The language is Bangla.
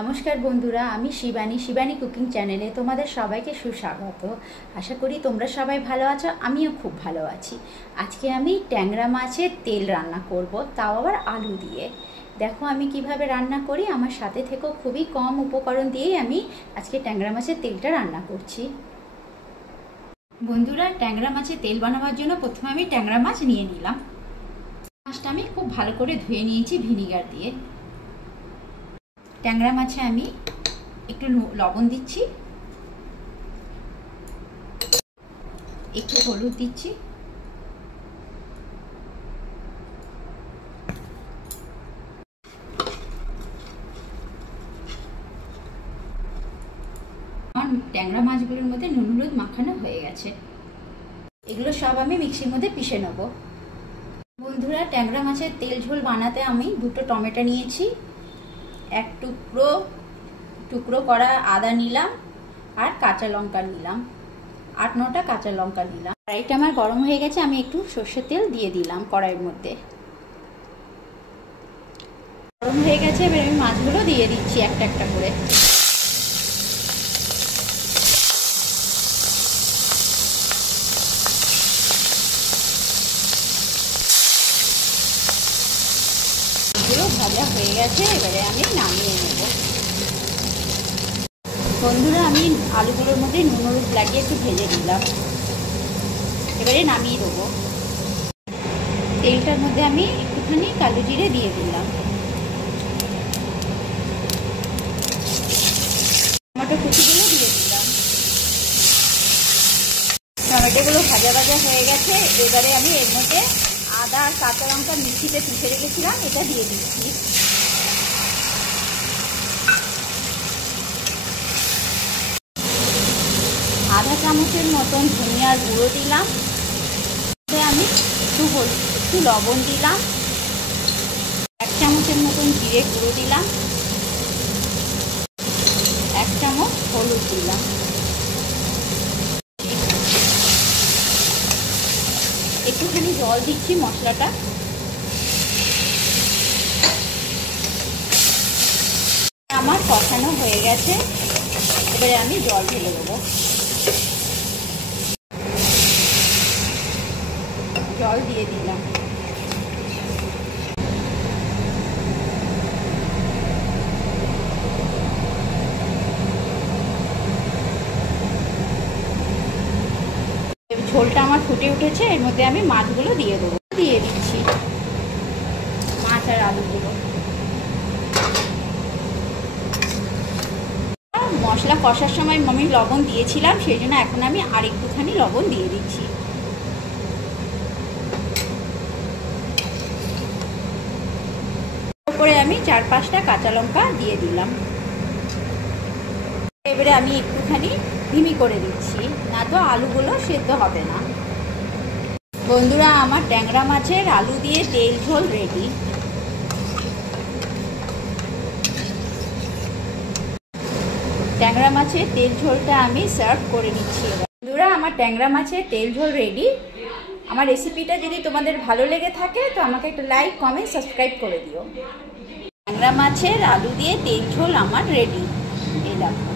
নমস্কার বন্ধুরা, আমি শিবানী কুকিং চ্যানেলে তোমাদের সবাইকে সুস্বাগত। আশা করি তোমরা সবাই ভালো আছো, আমিও খুব ভালো আছি। আজকে আমি ট্যাংরা মাছের তেল রান্না করব, তাও আবার আলু দিয়ে। দেখো আমি কিভাবে রান্না করি, আমার সাথে থেকেও খুবই কম উপকরণ দিয়েই আমি আজকে ট্যাংরা মাছের তেলটা রান্না করছি। বন্ধুরা, ট্যাংরা মাছের তেল বানাবার জন্য প্রথমে আমি ট্যাংরা মাছ নিয়ে নিলাম। মাছটা আমি খুব ভালো করে ধুয়ে নিয়েছি ভিনিগার দিয়ে। ট্যাংরা মাছে আমি একটু লবণ দিচ্ছি, একটু হলুদ দিচ্ছি, আমার ট্যাংরা মাছগুলোর মধ্যে নুন হলুদ মাখানো হয়ে গেছে। এগুলো সব আমি মিক্সির মধ্যে পিষে নেব। বন্ধুরা, ট্যাংরা মাছের তেল ঝোল বানাতে আমি দুটো টমেটো নিয়েছি, এক টুকরো করা আদা নিলাম, আর কাঁচা লঙ্কা নিলাম, 8-9টা কাঁচা লঙ্কা নিলাম। কড়াইটা আমার গরম হয়ে গেছে, আমি একটু সর্ষের তেল দিয়ে দিলাম কড়াইয়ের মধ্যে। গরম হয়ে গেছে, এবার আমি মাছগুলো দিয়ে দিচ্ছি একটা একটা করে। ভাজা হয়ে গেছে, এবারে আমি নামিয়ে নেব। বন্ধুরা, আমি আলুগুলোর মধ্যে নুন হলুদ লাগিয়ে একটু ভেজে দিলাম, এবারে নামিয়ে দেবো। তেলটার মধ্যে আমি একটুখানি কালো জিরে দিয়ে দিলাম, টমেটো কুচিগুলো দিয়ে দিলাম। টমেটোগুলো ভাজা ভাজা হয়ে গেছে, এবারে আমি এর মধ্যে আদা আর কাঁচা লঙ্কা মিক্সিতে পিষে রেখেছিলাম, এটা দিয়ে দিচ্ছি। আধা চামচের মতন ধনিয়ার গুঁড়ো দিলাম, আমি একটু লবণ দিলাম, 1 চামচের মতন জিরে গুঁড়ো দিলাম, 1 চামচ হলুদ দিলাম, একটুখানি জল দিচ্ছি মশলাটা। আমার কষানো হয়ে গেছে, এবারে আমি জল ঢেলে দেবো। জল দিয়ে দিলাম। ঝোলটা আমার ফুটে উঠেছে, এর মধ্যে আমি মাছগুলো দিয়ে দেবো। দিয়ে দিচ্ছি মাছ আর আলুগুলো। মশলা কষার সময় আমি লবণ দিয়েছিলাম, সেই জন্য এখন আমি আর একটুখানি লবণ দিয়ে দিচ্ছি। তারপরে আমি 4-5টা কাঁচা লঙ্কা দিয়ে দিলাম। এবারে আমি একটুখানি ধিমি করে দিচ্ছি, না তো আলুগুলো সেদ্ধ হবে না। বন্ধুরা, আমার ট্যাংরা মাছের আলু দিয়ে তেল ঝোল রেডি। ট্যাংরা মাছের তেল ঝোলটা আমি সার্ভ করে নিচ্ছি। বন্ধুরা, আমার ট্যাংরা মাছের তেল ঝোল রেডি। আমার রেসিপিটা যদি তোমাদের ভালো লেগে থাকে তো আমাকে একটা লাইক, কমেন্ট, সাবস্ক্রাইব করে দিও। ট্যাংরা মাছের আলু দিয়ে তেল ঝোল আমার রেডি। এই দেখো।